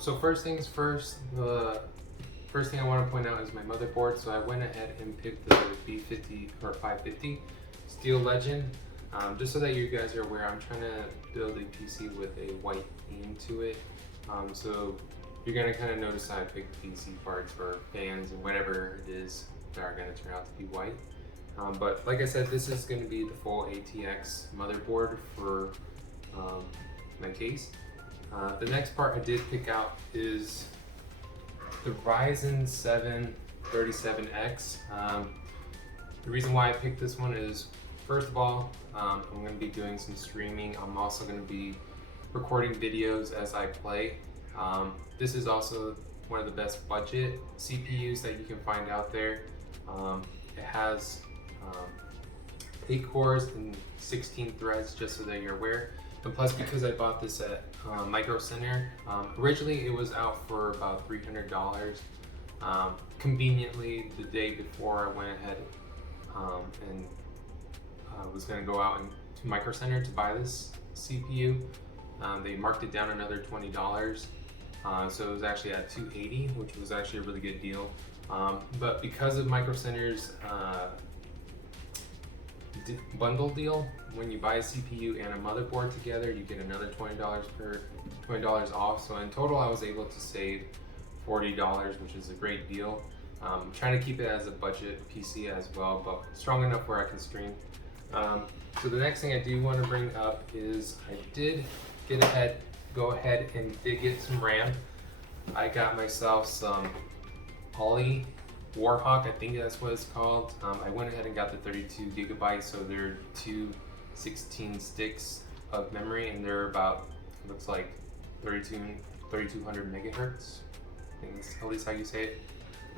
So first things first, the first thing I want to point out is my motherboard. So I went ahead and picked the B50 or 550 Steel Legend. Just so that you guys are aware, I'm trying to build a PC with a white theme to it. So you're gonna kind of notice I picked PC parts for fans and whatever it is that are gonna turn out to be white. But like I said, this is gonna be the full ATX motherboard for my case. The next part I did pick out is the Ryzen 7 37X. The reason why I picked this one is, first of all, I'm going to be doing some streaming. I'm also going to be recording videos as I play. This is also one of the best budget CPUs that you can find out there. It has 8 cores and 16 threads, just so that you're aware. And plus, because I bought this at Micro Center, originally it was out for about $300. Conveniently, the day before I went ahead and was going to go out to Micro Center to buy this CPU, they marked it down another $20. So it was actually at $280, which was actually a really good deal. But because of Micro Center's bundle deal, when you buy a CPU and a motherboard together, you get another $20 off. So in total, I was able to save $40, which is a great deal. I'm trying to keep it as a budget PC as well, but strong enough where I can stream. So the next thing I do want to bring up is I did go ahead and did get some RAM. I got myself some Poly Warhawk, I think that's what it's called. I went ahead and got the 32 gigabytes, so they're 216 sticks of memory, and they're about, looks like 3200 megahertz. I think that's at least how you say it.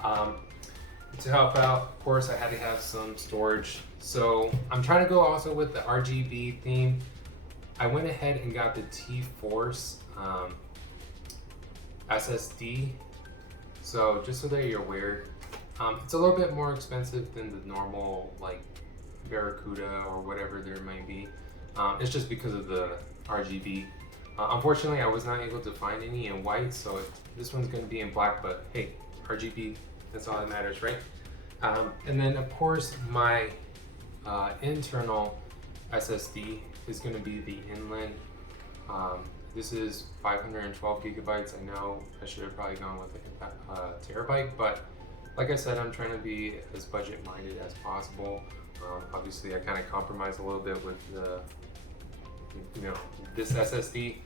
To help out, of course, I had to have some storage. So I'm trying to go also with the RGB theme. I went ahead and got the T-Force SSD. So just so that you're aware, it's a little bit more expensive than the normal like Barracuda or whatever there might be. It's just because of the RGB. Unfortunately, I was not able to find any in white, so this one's going to be in black, but hey, RGB, that's all that matters, right? And then of course my internal SSD is going to be the Inland. This is 512 gigabytes. I know I should have probably gone with like a terabyte, but like I said, I'm trying to be as budget minded as possible. Obviously I kind of compromise a little bit with the, this SSD,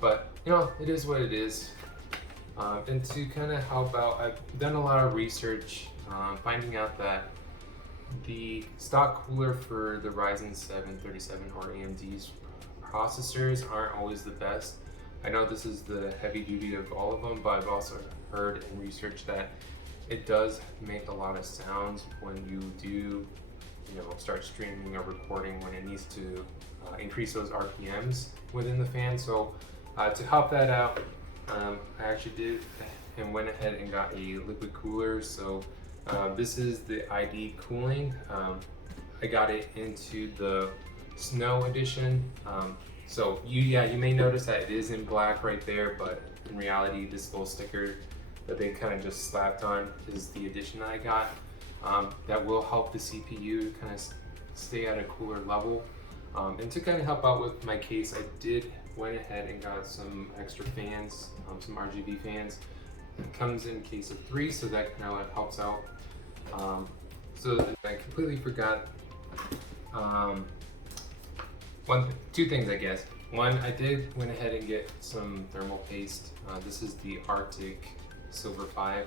but it is what it is. And to kind of help out, I've done a lot of research, finding out that the stock cooler for the Ryzen 7 37 or AMD's processors aren't always the best. I know this is the heavy duty of all of them, but I've also heard and researched that it does make a lot of sounds when you do, start streaming or recording, when it needs to increase those RPMs within the fan. So to help that out, I actually did and went ahead and got a liquid cooler. So this is the ID cooling. I got it into the Snow edition. So you may notice that it is in black right there, but in reality, this little sticker that they kind of just slapped on is the edition that I got. That will help the CPU kind of stay at a cooler level. And to kind of help out with my case, I went ahead and got some extra fans, some RGB fans. It comes in a case of 3, so that kind of helps out. So I completely forgot two things, I guess. One, I went ahead and get some thermal paste. This is the Artic Silver 5.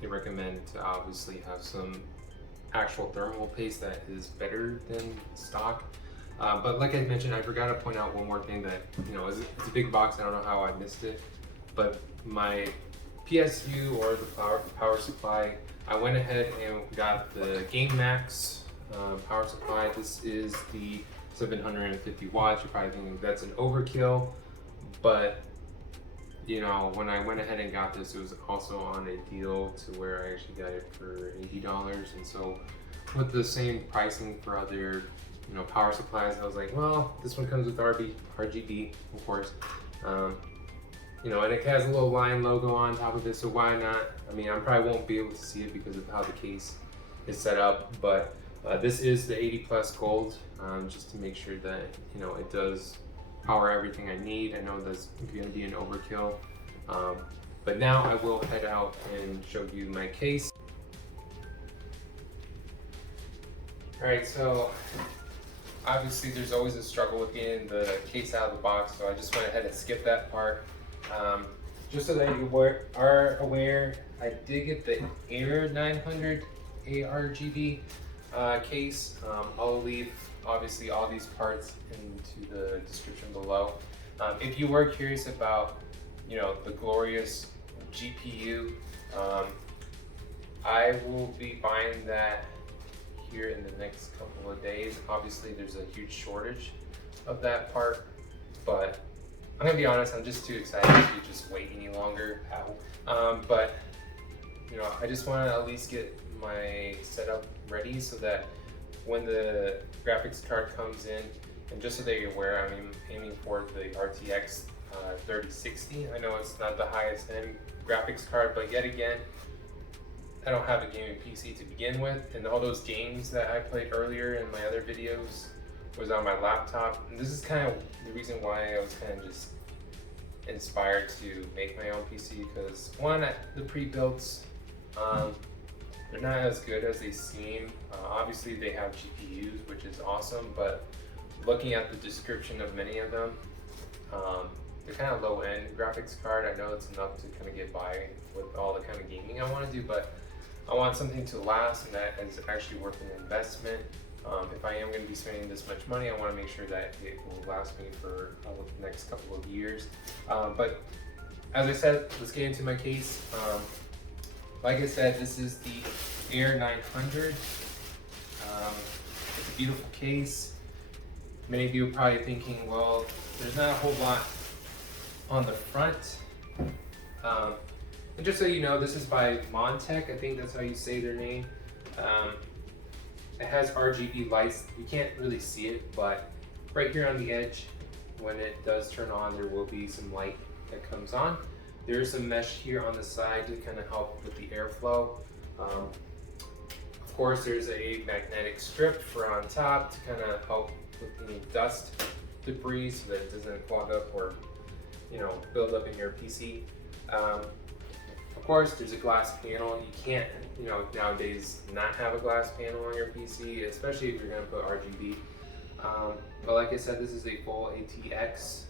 They recommend to obviously have some actual thermal paste that is better than stock. But like I mentioned, I forgot to point out one more thing that, it's a big box. I don't know how I missed it, but my PSU or the power supply, I went ahead and got the Gamemax power supply. This is the 750 watts. You're probably thinking that's an overkill, but when I went ahead and got this, it was also on a deal to where I actually got it for $80. And so with the same pricing for other power supplies, I was like, well, this one comes with RGB, of course. and it has a little lion logo on top of it, so why not? I mean, I probably won't be able to see it because of how the case is set up, but this is the 80 plus gold, just to make sure that, it does power everything I need. I know that's going to be an overkill, but now I will head out and show you my case. Alright, so obviously there's always a struggle with getting the case out of the box, so I just went ahead and skipped that part. Just so that you are aware, I did get the Air 900 ARGB case. I'll leave obviously all these parts into the description below. If you were curious about, the glorious GPU, I will be buying that here in the next couple of days. Obviously there's a huge shortage of that part, but I'm gonna be honest, I'm just too excited to just wait any longer. But I just want to at least get my setup ready so that when the graphics card comes in, and just so that you're aware, I'm aiming for the RTX 3060. I know it's not the highest end graphics card, but yet again, I don't have a gaming PC to begin with, and all those games that I played earlier in my other videos was on my laptop. And this is kind of the reason why I was kind of just inspired to make my own PC, because one, the pre-builts, they're not as good as they seem. Obviously they have GPUs, which is awesome, but looking at the description of many of them, they're kind of low-end graphics card. I know it's enough to kind of get by with all the kind of gaming I want to do, but I want something to last and that is actually worth an investment. If I am going to be spending this much money, I want to make sure that it will last me for the next couple of years. But as I said, let's get into my case. Like I said, this is the Air 900. It's a beautiful case. Many of you are probably thinking, well, there's not a whole lot on the front. And just so you know, this is by Montech. I think that's how you say their name. It has RGB lights. You can't really see it, but right here on the edge, when it does turn on, there will be some light that comes on. There's some mesh here on the side to kind of help with the airflow. Of course, there's a magnetic strip for on top to kind of help with any dust debris so that it doesn't clog up or build up in your PC. Of course, there's a glass panel. You can't, nowadays not have a glass panel on your PC, especially if you're going to put RGB. But like I said, this is a full ATX